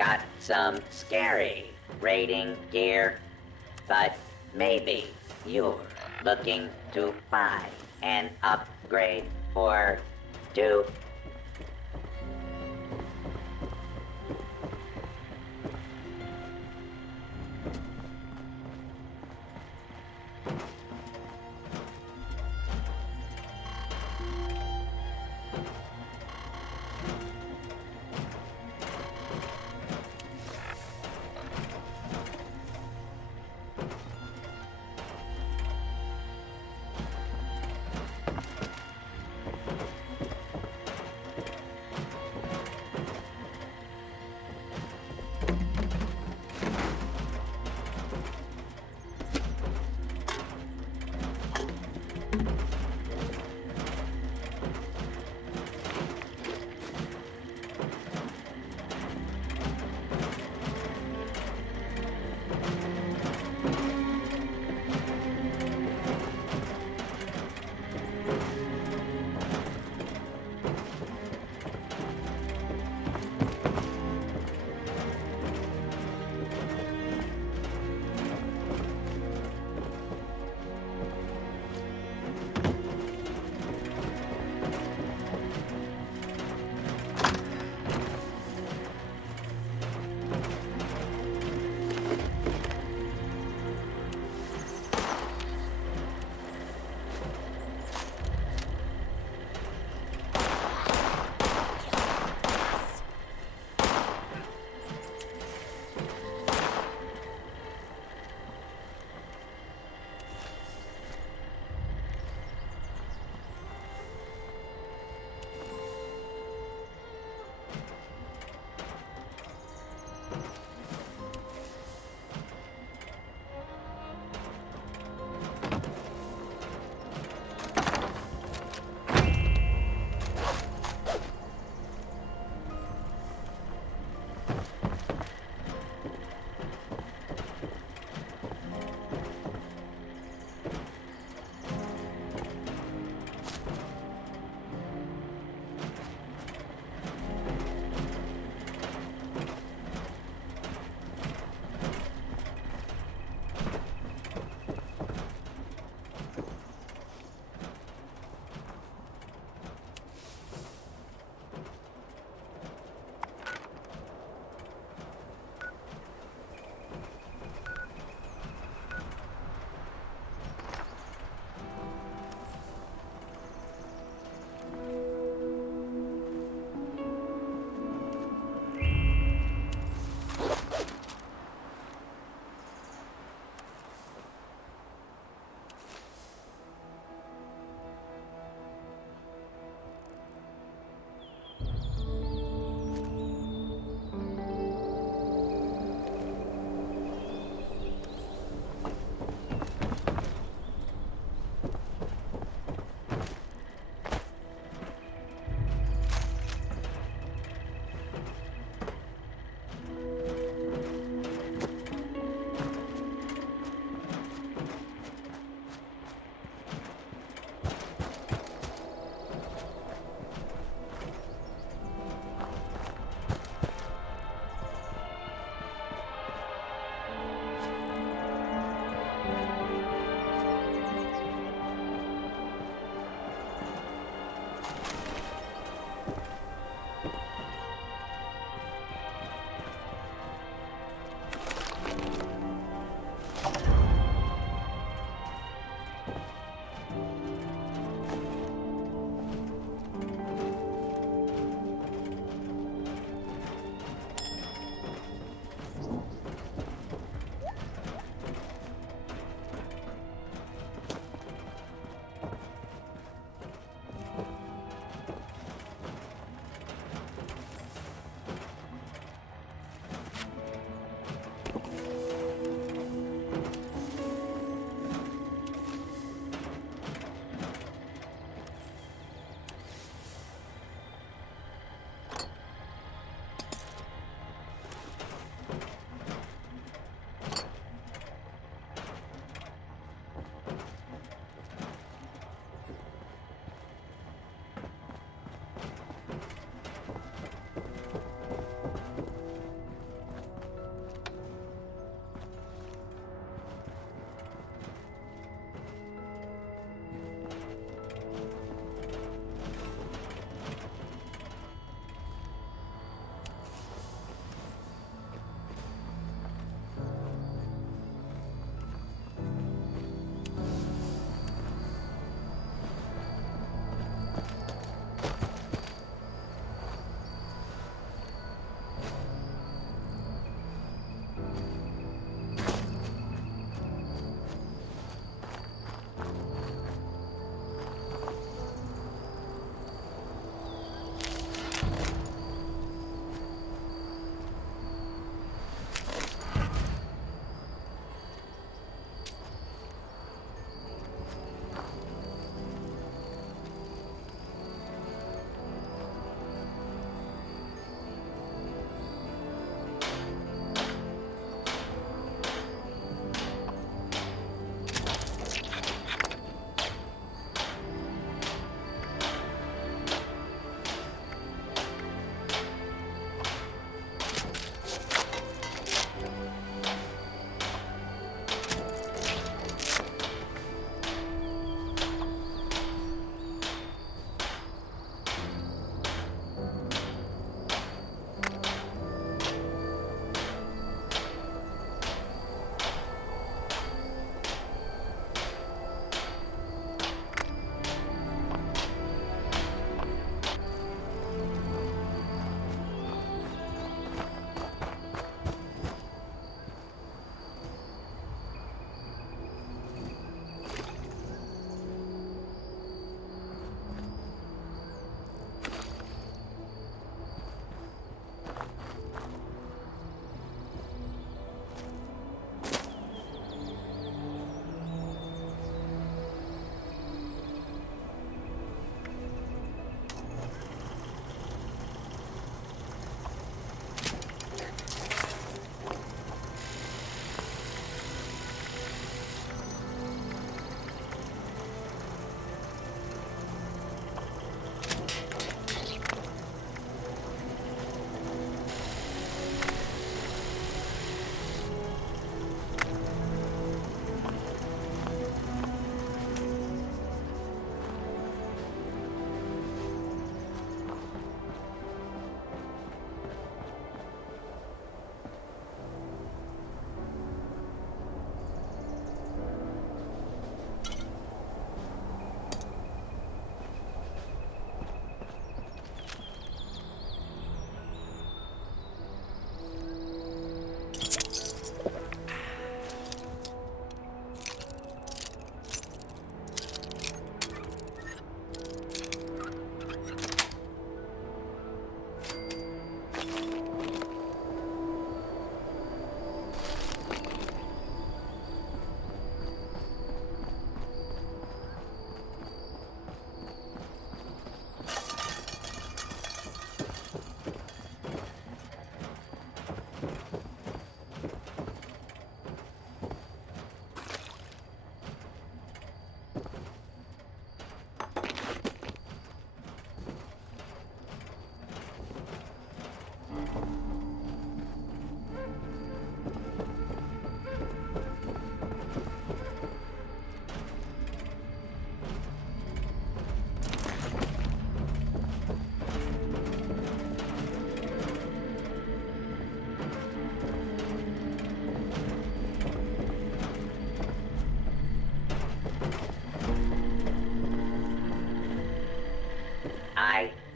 got some scary raiding gear, but maybe you're looking to buy an upgrade or two.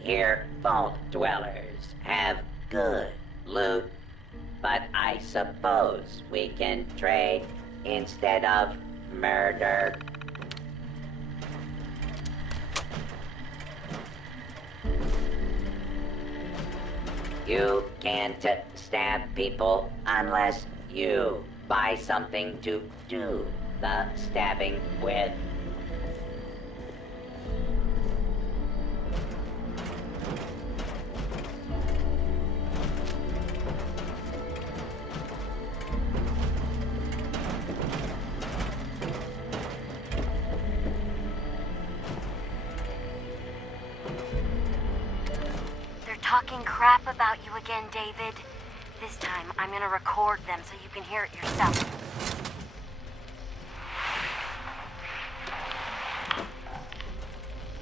hear vault dwellers have good loot, but I suppose we can trade instead of murder. You can't stab people unless you buy something to do the stabbing with. Talking crap about you again, David. This time, I'm gonna record them so you can hear it yourself.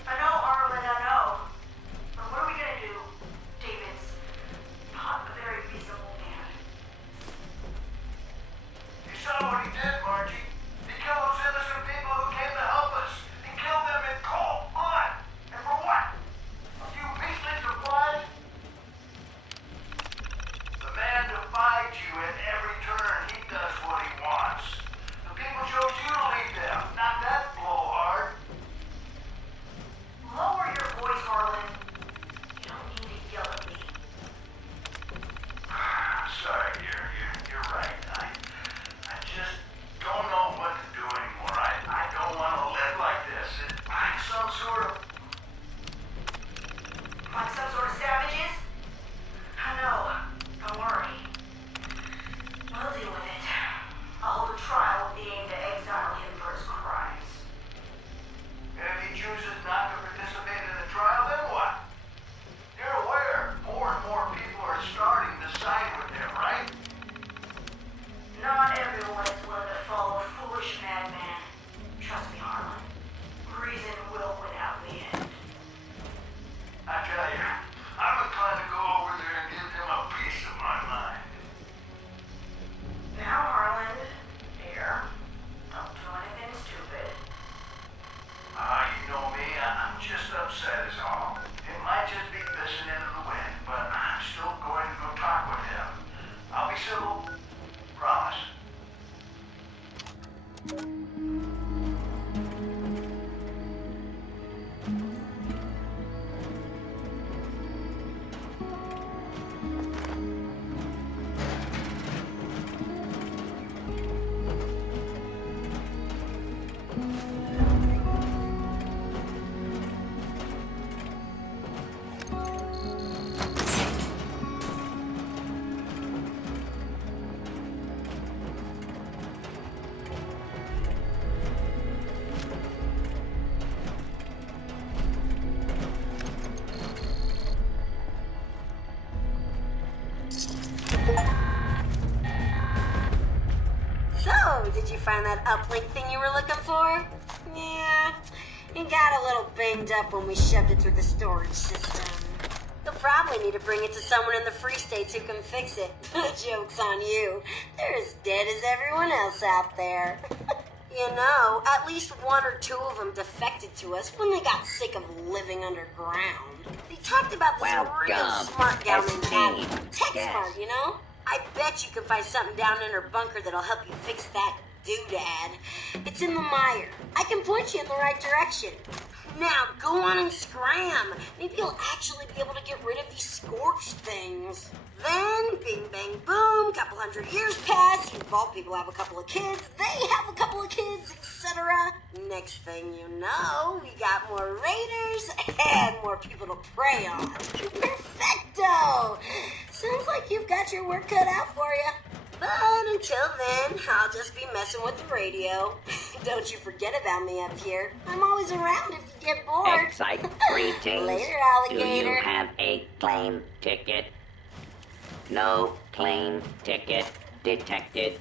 I know, Arlen, I know. But what are we gonna do? David's not a very reasonable man. You saw what he did, Margie. He killed those innocent people who came to help us. He killed them in cold blood. And for what? A few beastly supplies? The man defied you at every turn. He does what he wants. The people chose you to lead them, not that blowhard. Lower your voice, Arlen. You don't need to yell at me. Sorry, you're right. I just don't know what to do anymore. I don't want to live like this. It's like some sort of... Like some sort of savages? I know. Don't worry. We'll deal with it. I'll hold a trial with the aim to exile him for his crimes. And if he chooses not to participate in the trial, then what? You're aware more and more people are starting to side with him, right? Not everyone is willing to follow a foolish madman. Trust me, Harlan. Reason will win out in the end. I tell you, I'm inclined to go over there and give him a piece of my mind. Now, Harlan, dear, don't do anything stupid. You know me, I'm just upset is all. It might just be pissing into the wind, but I'm still going to go talk with him. I'll be civil. Promise. So, did you find that uplink thing you were looking for? Yeah, it got a little banged up when we shoved it through the storage system. You'll probably need to bring it to someone in the Free States who can fix it. Joke's on you. They're as dead as everyone else out there. You know, at least one or two of them defected to us when they got sick of living underground. They talked about this real Welcome, smart gal named Abby. esteemed Tech guest. smart, you know? I bet you can find something down in her bunker that'll help you fix that doodad. It's in the mire. I can point you in the right direction. Now, go on and scram. Maybe you'll actually be able to get rid of these scorched things. Then, bing, bang, boom, couple hundred years pass, you vault people have a couple of kids, they have a couple of kids, etc. Next thing you know, we got more raiders and more people to prey on. Perfecto! Sounds like you've got your work cut out for you. But until then, I'll just be messing with the radio. Don't you forget about me up here. I'm always around if you get bored. Excite greetings. Later, Do you alligator. have a claim ticket? No claim ticket detected.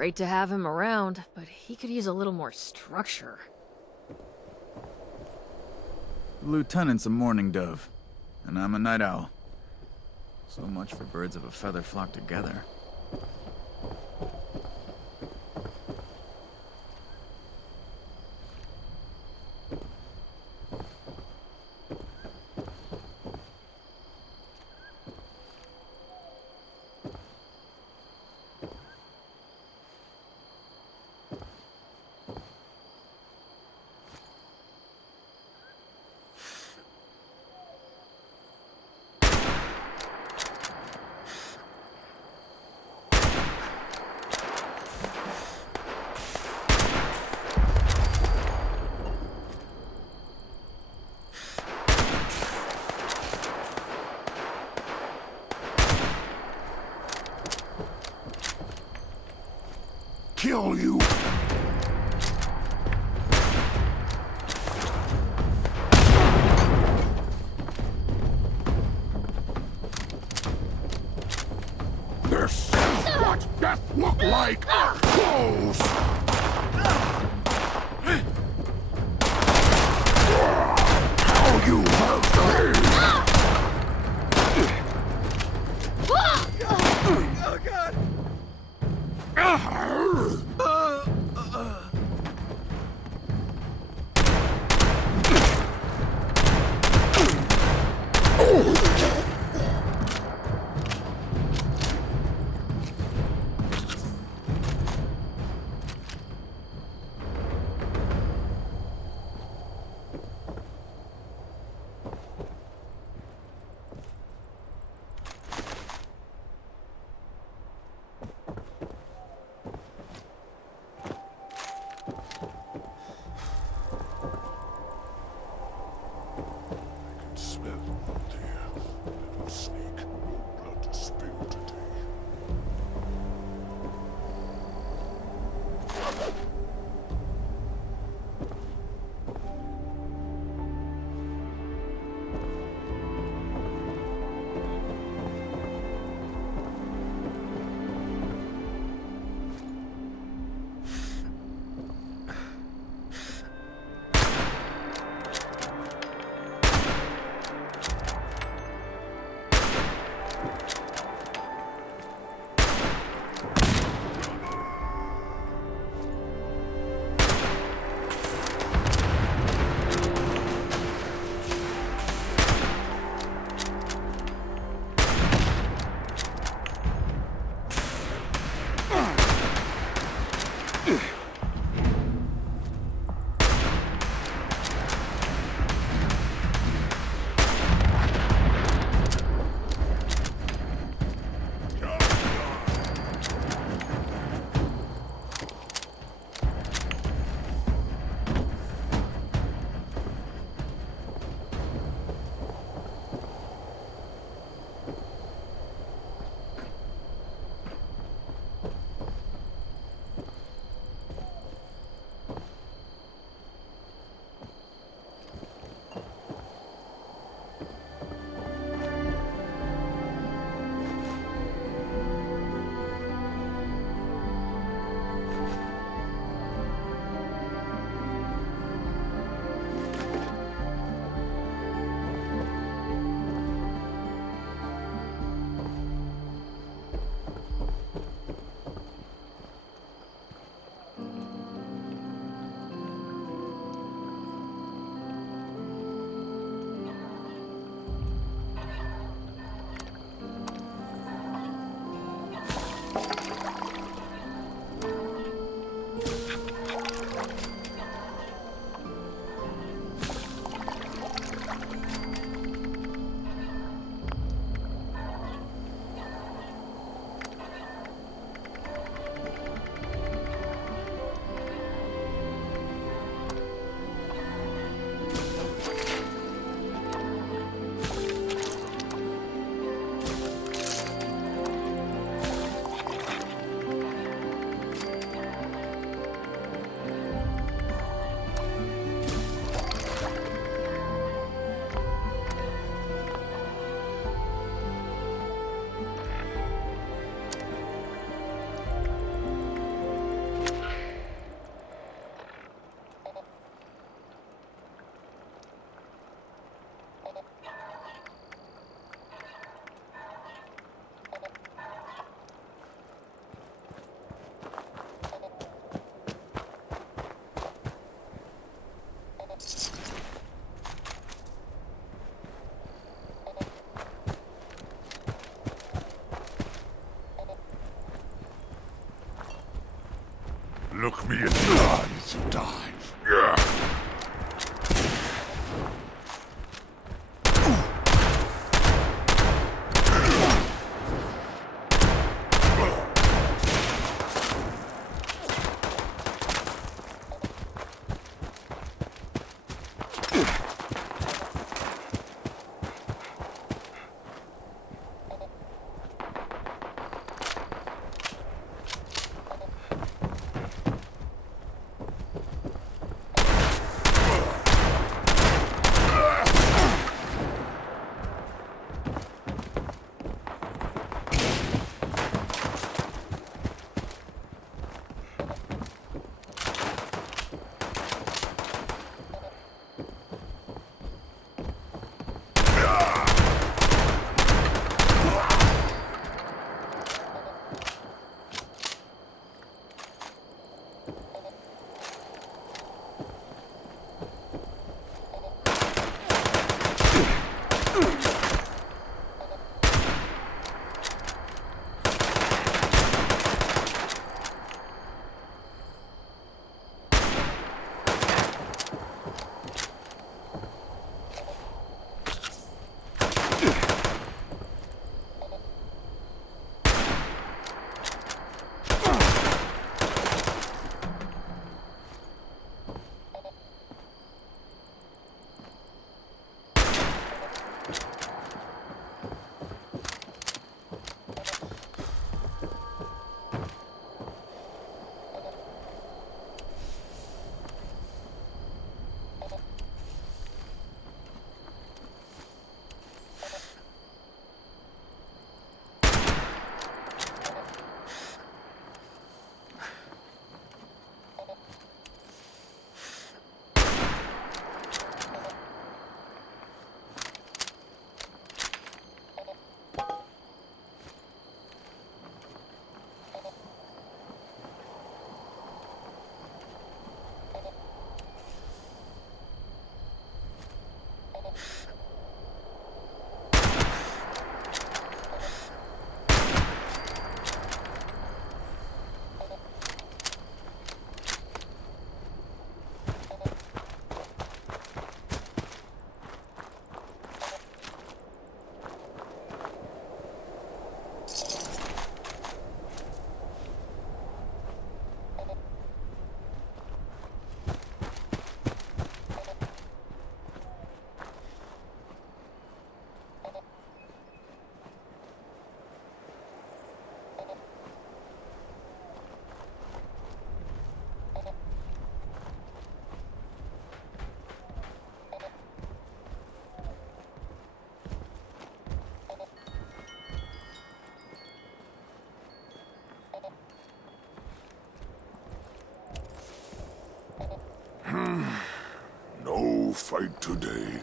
Great to have him around, but he could use a little more structure. The lieutenant's a morning dove, and I'm a night owl. So much for birds of a feather flock together. Look me in the eyes and die. Yeah. No fight today.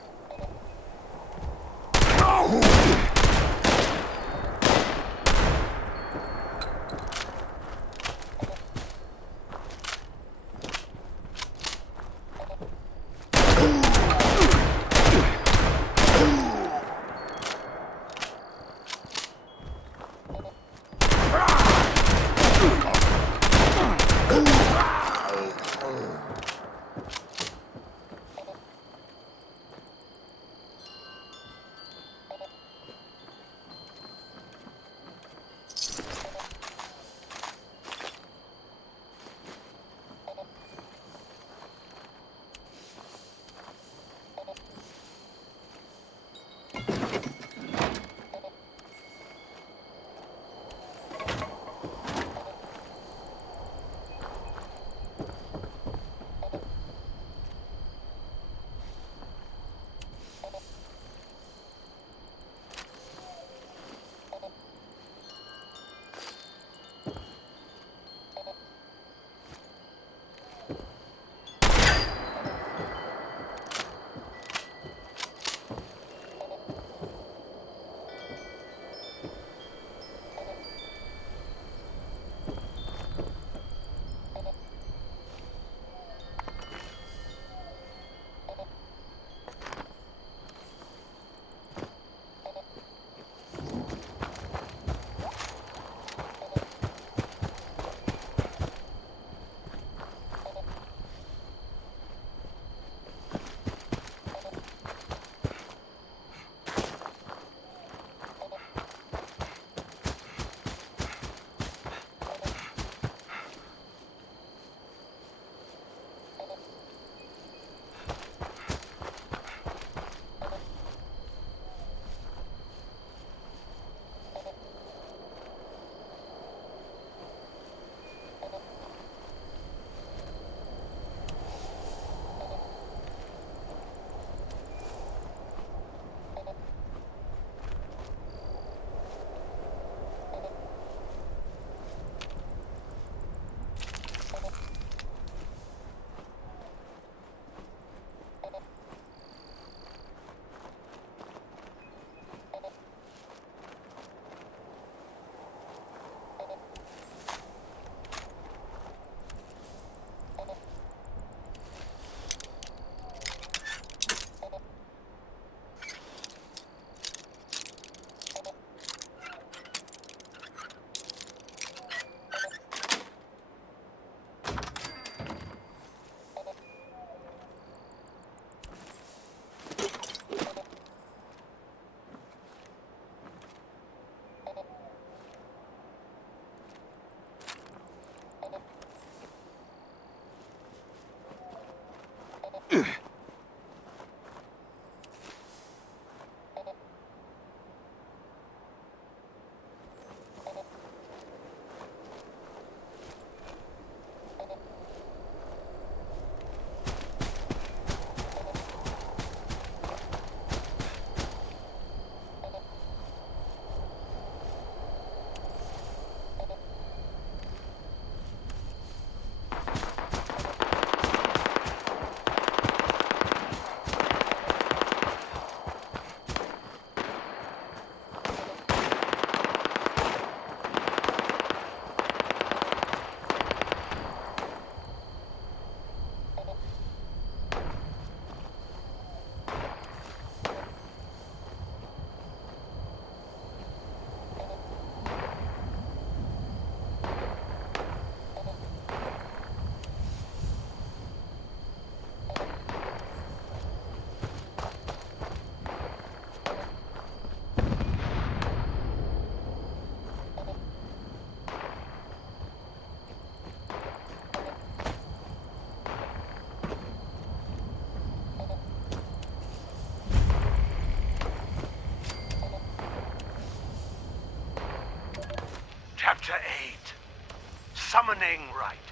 hang right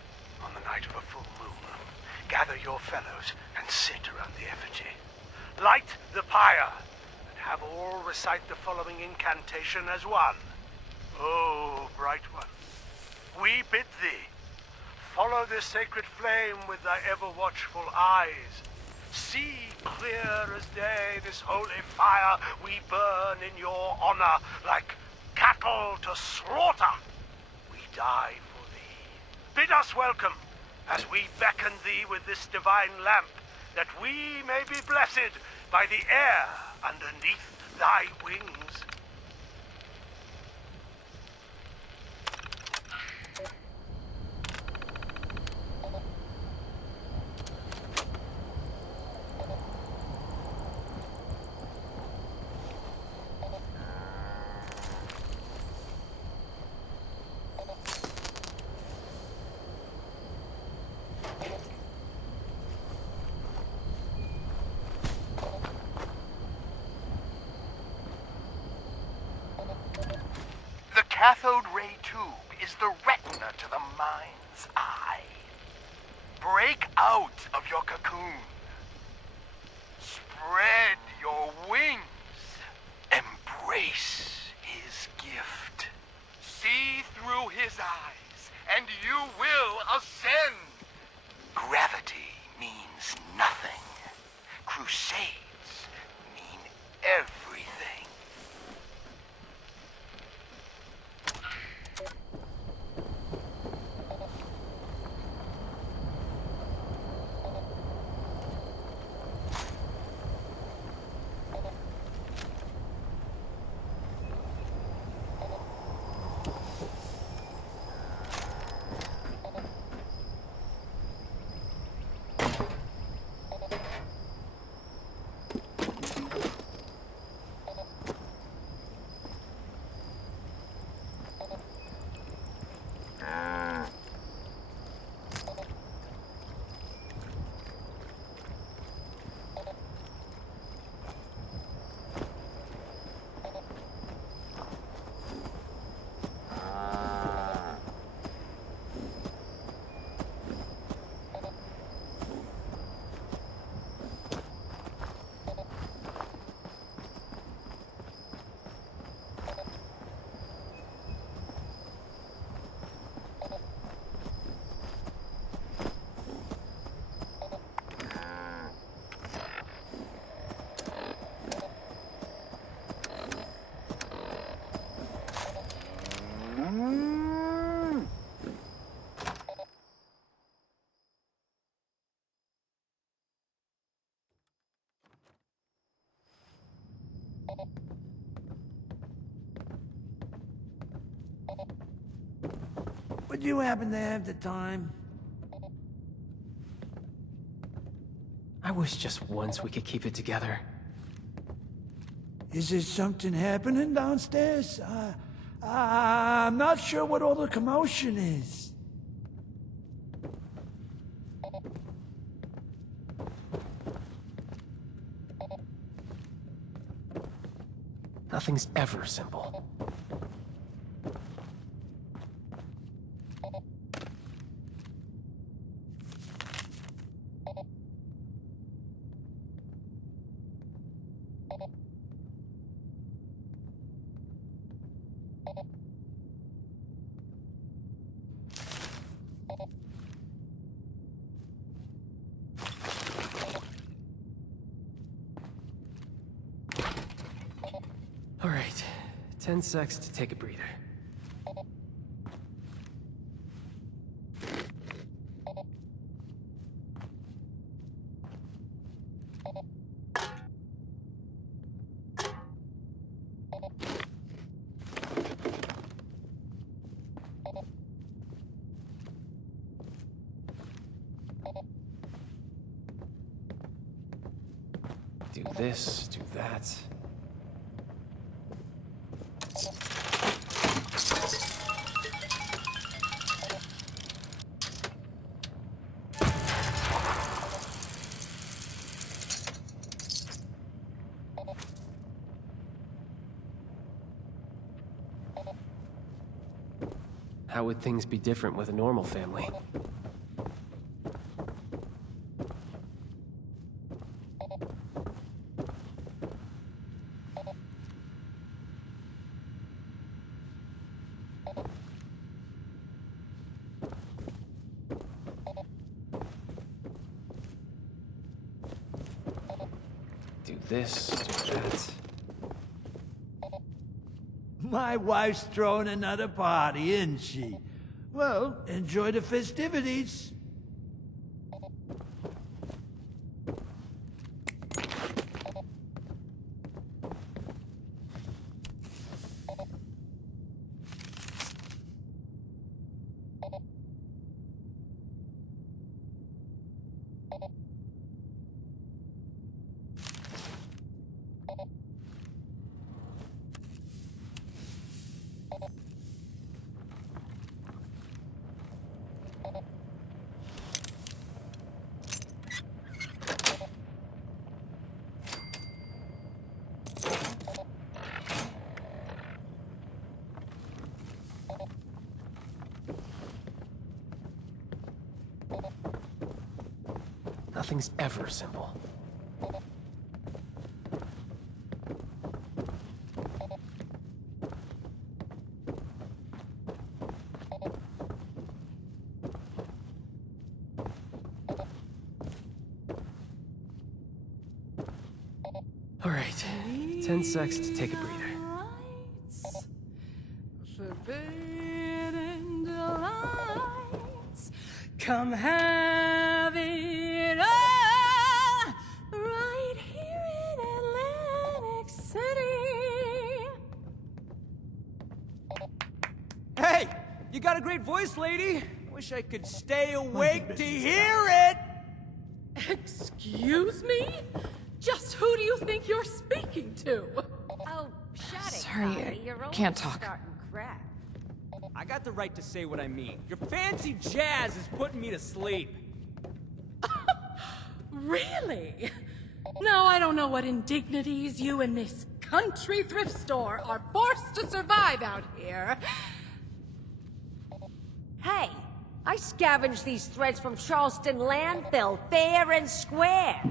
on the night of a full moon. Gather your fellows and sit around the effigy. Light the pyre, and have all recite the following incantation as one. Oh, bright one, we bid thee, follow this sacred flame with thy ever-watchful eyes. See clear as day this holy fire we burn in your honor like cattle to slaughter. We die for thee. Bid us welcome as we beckon thee with this divine lamp, that we may be blessed by the air underneath thy wings. The cathode ray tube is the retina to the mind's eye. Break out of your cocoon. Spread your wings. Embrace his gift. See through his eyes, and you will ascend. Gravity means nothing. Crusades mean everything. Would you happen to have the time? I wish just once we could keep it together. Is there something happening downstairs? I'm not sure what all the commotion is. Nothing's ever simple. All right, 10 secs to take a breather. Do this, do that. How would things be different with a normal family? Do this, do that. My wife's throwing another party, isn't she? Well, enjoy the festivities. Nothing's ever simple. All right, 10 secs to take a breather. Forbidden delights, come have it all, right here in Atlantic City. Hey, you got a great voice, lady. Wish I could stay awake to hear it. Excuse me? Just who do you think you're speaking to? Oh, shut it, Sorry, Connie. You're I only can't talk. starting crap. I got the right to say what I mean. Your fancy jazz is putting me to sleep. Really? Now I don't know what indignities you and this country thrift store are forced to survive out here. Hey, I scavenged these threads from Charleston landfill, fair and square.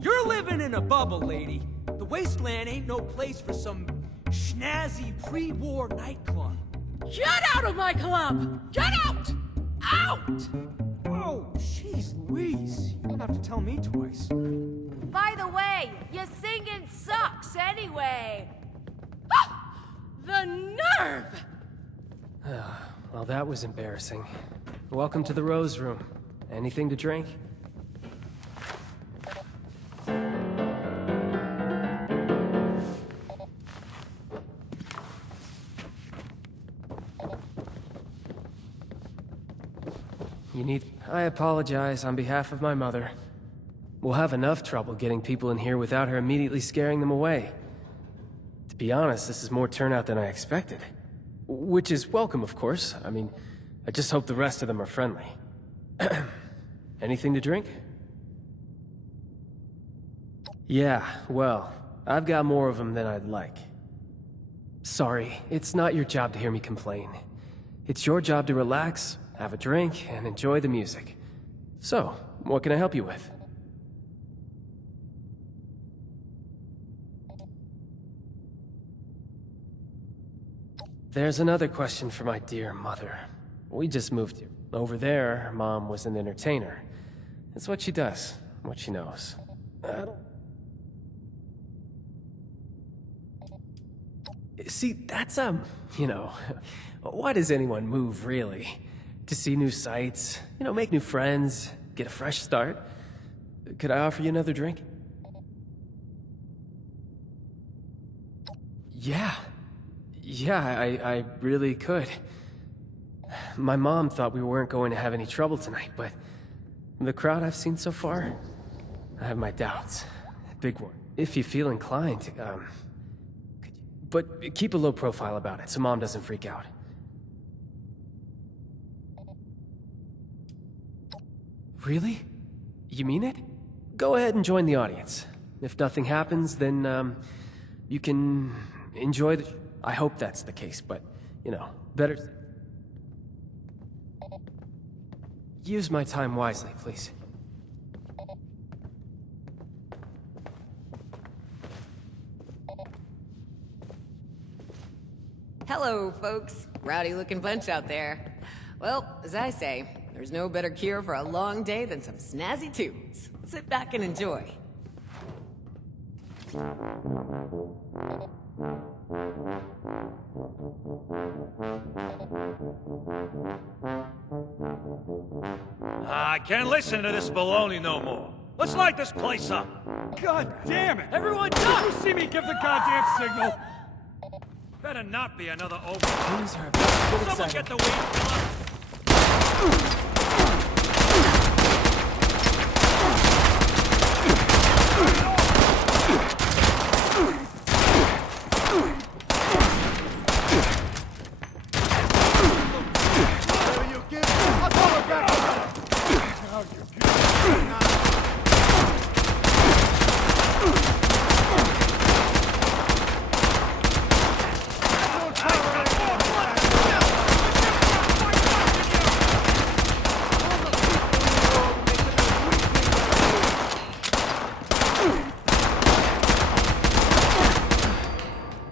You're living in a bubble, lady. The wasteland ain't no place for some snazzy pre-war nightclub. Get out of my club! Get out! Out! Oh, jeez Louise. You don't have to tell me twice. By the way, your singing sucks anyway. Ah! The nerve! Well, that was embarrassing. Welcome to the Rose Room. Anything to drink? I apologize on behalf of my mother. We'll have enough trouble getting people in here without her immediately scaring them away. To be honest, this is more turnout than I expected. Which is welcome, of course. I mean, I just hope the rest of them are friendly. Anything to drink? Yeah, well, I've got more of them than I'd like. Sorry, it's not your job to hear me complain. It's your job to relax, have a drink, and enjoy the music. So, what can I help you with? There's another question for my dear mother. We just moved here. Over there, Mom was an entertainer. It's what she does, what she knows. See, that's, you know, why does anyone move, really? To see new sights, you know, make new friends, get a fresh start. Could I offer you another drink? Yeah. Yeah, I really could. My mom thought we weren't going to have any trouble tonight, but the crowd I've seen so far, I have my doubts. Big one. If you feel inclined, but keep a low profile about it so Mom doesn't freak out. Really? You mean it? Go ahead and join the audience. If nothing happens, then, you can enjoy the... I hope that's the case, but, you know, better... use my time wisely, please. Hello, folks. Rowdy looking bunch out there. Well, as I say, there's no better cure for a long day than some snazzy tunes. Sit back and enjoy. I can't listen to this baloney no more. Let's light this place up. God damn it! Everyone, don't you see me give the goddamn signal? Better not be another over. Things are about to get Someone exciting. get the weed killer.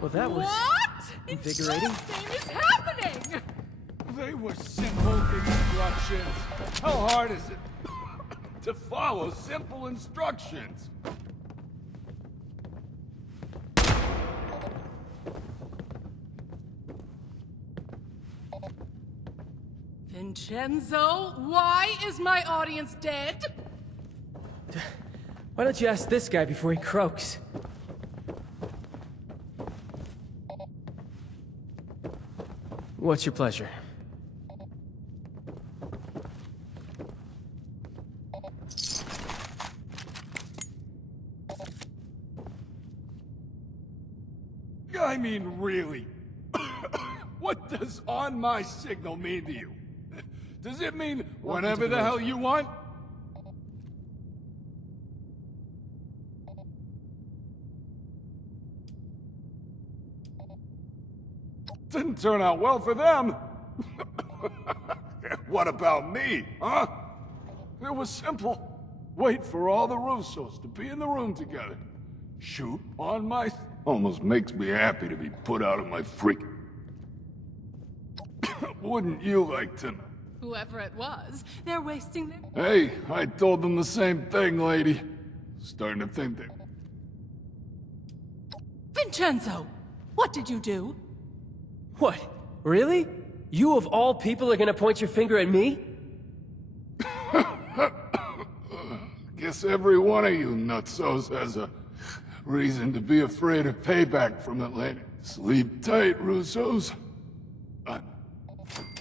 Well, that was invigorating. What is happening? They were simple instructions. How hard is it to follow simple instructions? Vincenzo, why is my audience dead? Why don't you ask this guy before he croaks? What's your pleasure? I mean, really? What does on my signal mean to you? Does it mean whatever the hell you want? Didn't turn out well for them. What about me, huh? It was simple. Wait for all the Russos to be in the room together. Shoot on my... Almost makes me happy to be put out of my freak. Wouldn't you like to know? Whoever it was, they're wasting their... Hey, I told them the same thing, lady. Starting to think that... Vincenzo, what did you do? What? Really? You of all people are gonna point your finger at me? Guess every one of you nutsos has a reason to be afraid of payback from Atlanta. Sleep tight, Russos.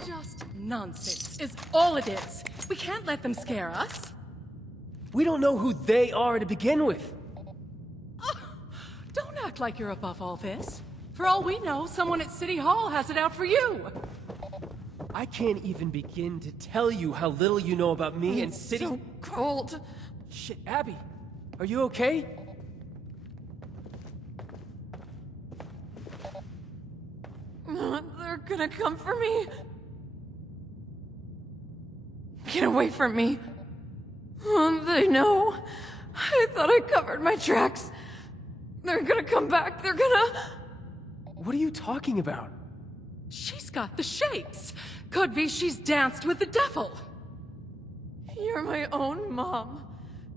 Just nonsense is all it is. We can't let them scare us. We don't know who they are to begin with. Oh, don't act like you're above all this. For all we know, someone at City Hall has it out for you. I can't even begin to tell you how little you know about me and City... so cold. Shit, Abby, are you okay? They're gonna come for me. Get away from me. They know. I thought I covered my tracks. They're gonna come back. They're gonna... What are you talking about? She's got the shakes. Could be she's danced with the devil. You're my own mom.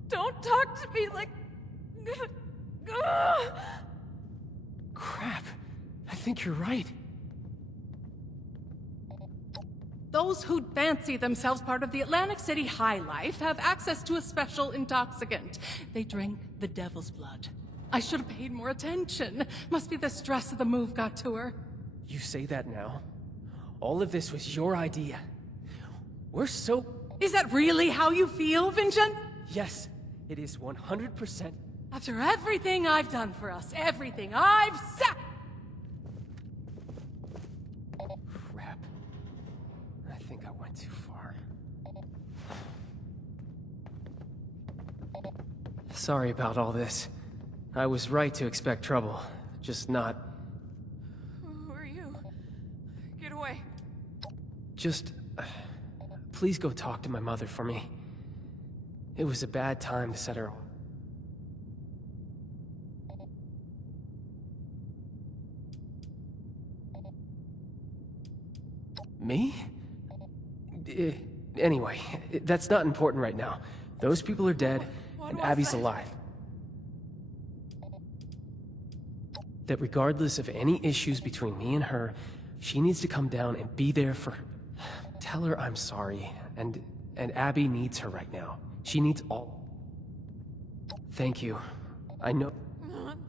Don't talk to me like... Crap. I think you're right. Those who fancy themselves part of the Atlantic City high life have access to a special intoxicant. They drink the devil's blood. I should have paid more attention. Must be the stress of the move got to her. You say that now? All of this was your idea. We're so... Is that really how you feel, Vincent? Yes, it is 100%. After everything I've done for us, everything I've said... Crap. I think I went too far. Sorry about all this. I was right to expect trouble, just not... Who are you? Get away. Just... please go talk to my mother for me. It was a bad time to set her... Me? Anyway, that's not important right now. Those people are dead, and Abby's alive. That regardless of any issues between me and her, she needs to come down and be there for her. Tell her I'm sorry, and Abby needs her right now. She needs all... Thank you. I know...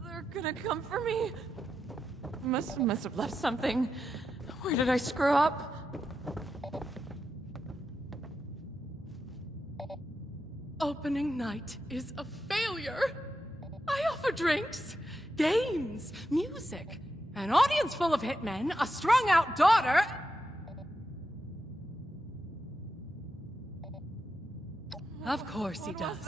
They're gonna come for me. Must have left something. Where did I screw up? Opening night is a failure. I offer drinks, games, music, an audience full of hitmen, a strung-out daughter... Of course he does.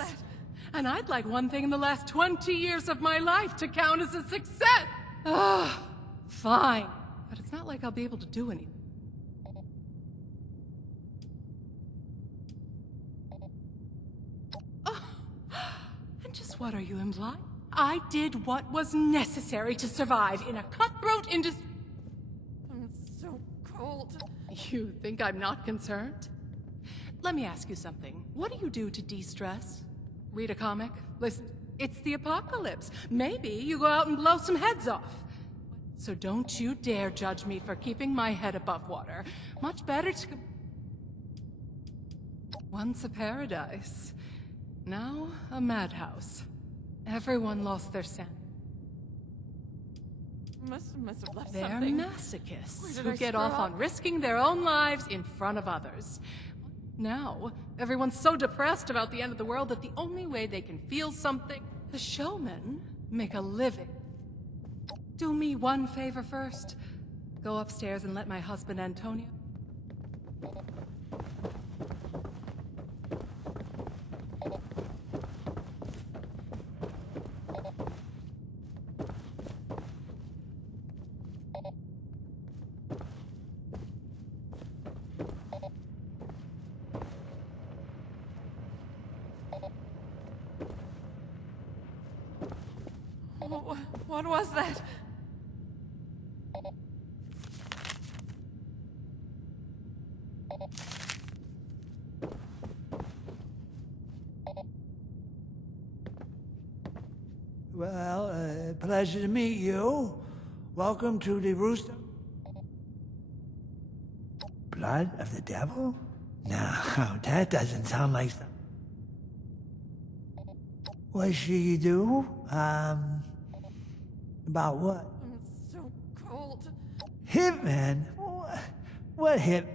And I'd like one thing in the last 20 years of my life to count as a success! Ah, fine. But it's not like I'll be able to do anything. Oh, and just what are you implying? I did what was necessary to survive in a cutthroat industry. I'm so cold. You think I'm not concerned? Let me ask you something. What do you do to de-stress? Read a comic? Listen, it's the apocalypse. Maybe you go out and blow some heads off. So don't you dare judge me for keeping my head above water. Much better to... Once a paradise. Now a madhouse. Everyone lost their sense. Must have left They're something. masochists who get off on risking their own lives in front of others. Now, everyone's so depressed about the end of the world that the only way they can feel something... The showmen make a living. Do me one favor first. Go upstairs and let my husband Antonio... What was that? Well, pleasure to meet you. Welcome to the Rooster... Blood of the devil? No, that doesn't sound like... What should you do? About what? I'm so cold. Hitman? What hit?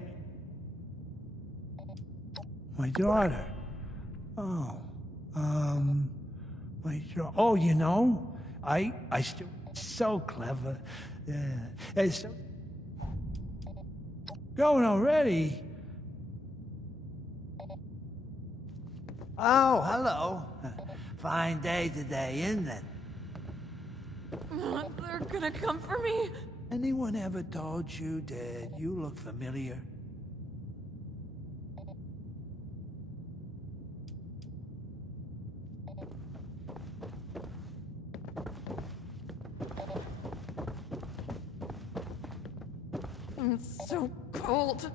My daughter. Oh, oh, you know, I still so clever. Yeah, it's so... Going already? Oh, hello. Fine day today, isn't it? They're gonna come for me. Anyone ever told you that you look familiar? I'm so cold.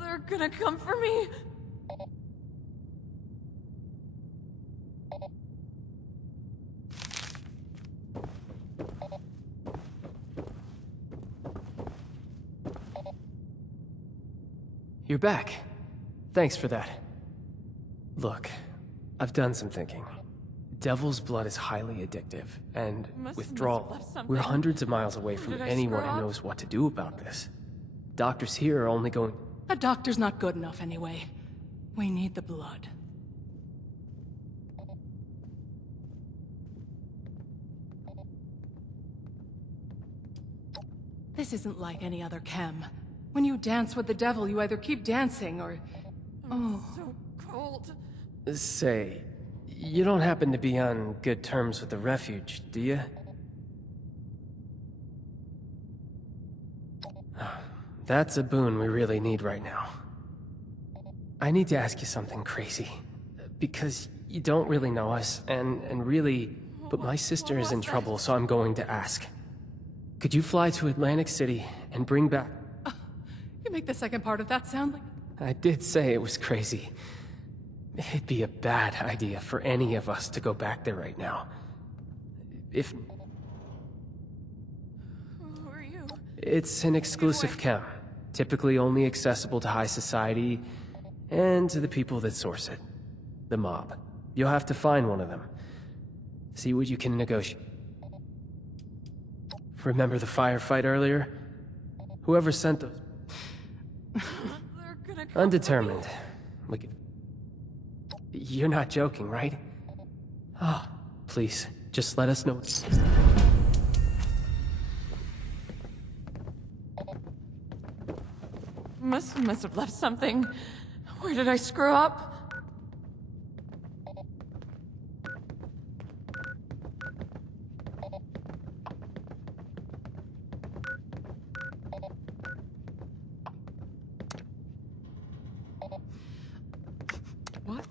They're gonna come for me. You're back. Thanks for that. Look, I've done some thinking. Devil's blood is highly addictive, and withdrawal. We're hundreds of miles away from anyone who knows what to do about this. Doctors here are only going... A doctor's not good enough anyway. We need the blood. This isn't like any other chem. When you dance with the devil, you either keep dancing or... I'm so cold. Say, you don't happen to be on good terms with the refuge, do you? That's a boon we really need right now. I need to ask you something crazy. Because you don't really know us, and really... But my sister is in trouble, so I'm going to ask. Could you fly to Atlantic City and bring back... You make the second part of that sound like... I did say it was crazy. It'd be a bad idea for any of us to go back there right now. If... Who are you? It's an exclusive camp, typically only accessible to high society and to the people that source it. The mob. You'll have to find one of them. See what you can negotiate. Remember the firefight earlier? Whoever sent those... Undetermined. We could... You're not joking, right? Oh, please, just let us know. Must have left something. Where did I screw up? What?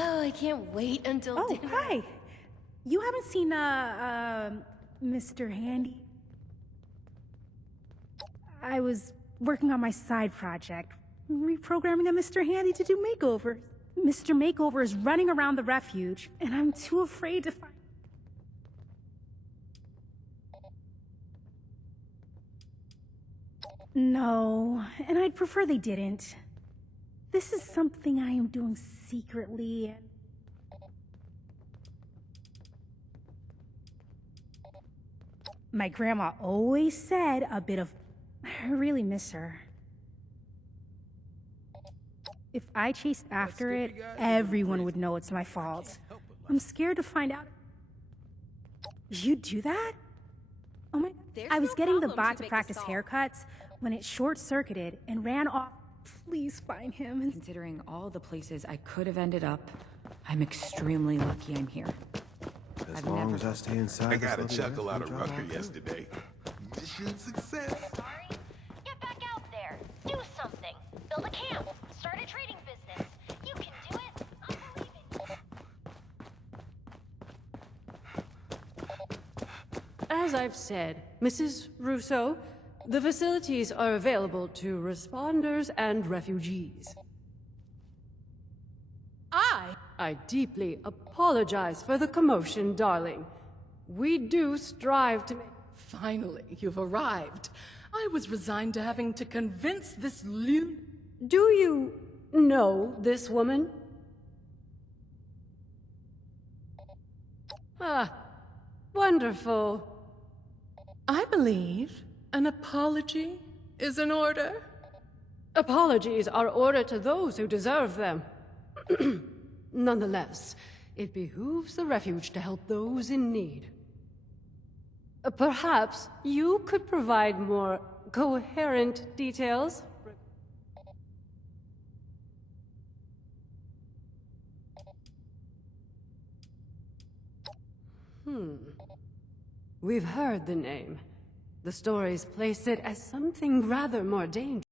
Oh, I can't wait until Oh, dinner. hi. You haven't seen, Mr. Handy? I was working on my side project, reprogramming a Mr. Handy to do makeovers. Mr. Makeover is running around the refuge, and I'm too afraid to find... No, and I'd prefer they didn't. This is something I am doing secretly, and... My grandma always said a bit of... I really miss her. If I chased after it, everyone would know it's my fault. I'm scared to find out... You do that? Oh my... I was getting the bot to practice haircuts when it short-circuited and ran off. Please find him. Considering all the places I could have ended up, I'm extremely lucky I'm here. As long as I stay inside. I got a chuckle out of Rucker yesterday. Mission success. Get back out there. Do something. Build a camp. Start a trading business. You can do it. I believe in you. As I've said, Mrs. Russo, the facilities are available to responders and refugees. I deeply apologize for the commotion, darling. We do strive to make... Finally, you've arrived. I was resigned to having to convince this loon... Do you know this woman? Ah, wonderful. I believe an apology is in order. Apologies are ordered to those who deserve them. Nonetheless, it behooves the refuge to help those in need. Perhaps you could provide more coherent details? We've heard the name. The stories place it as something rather more dangerous.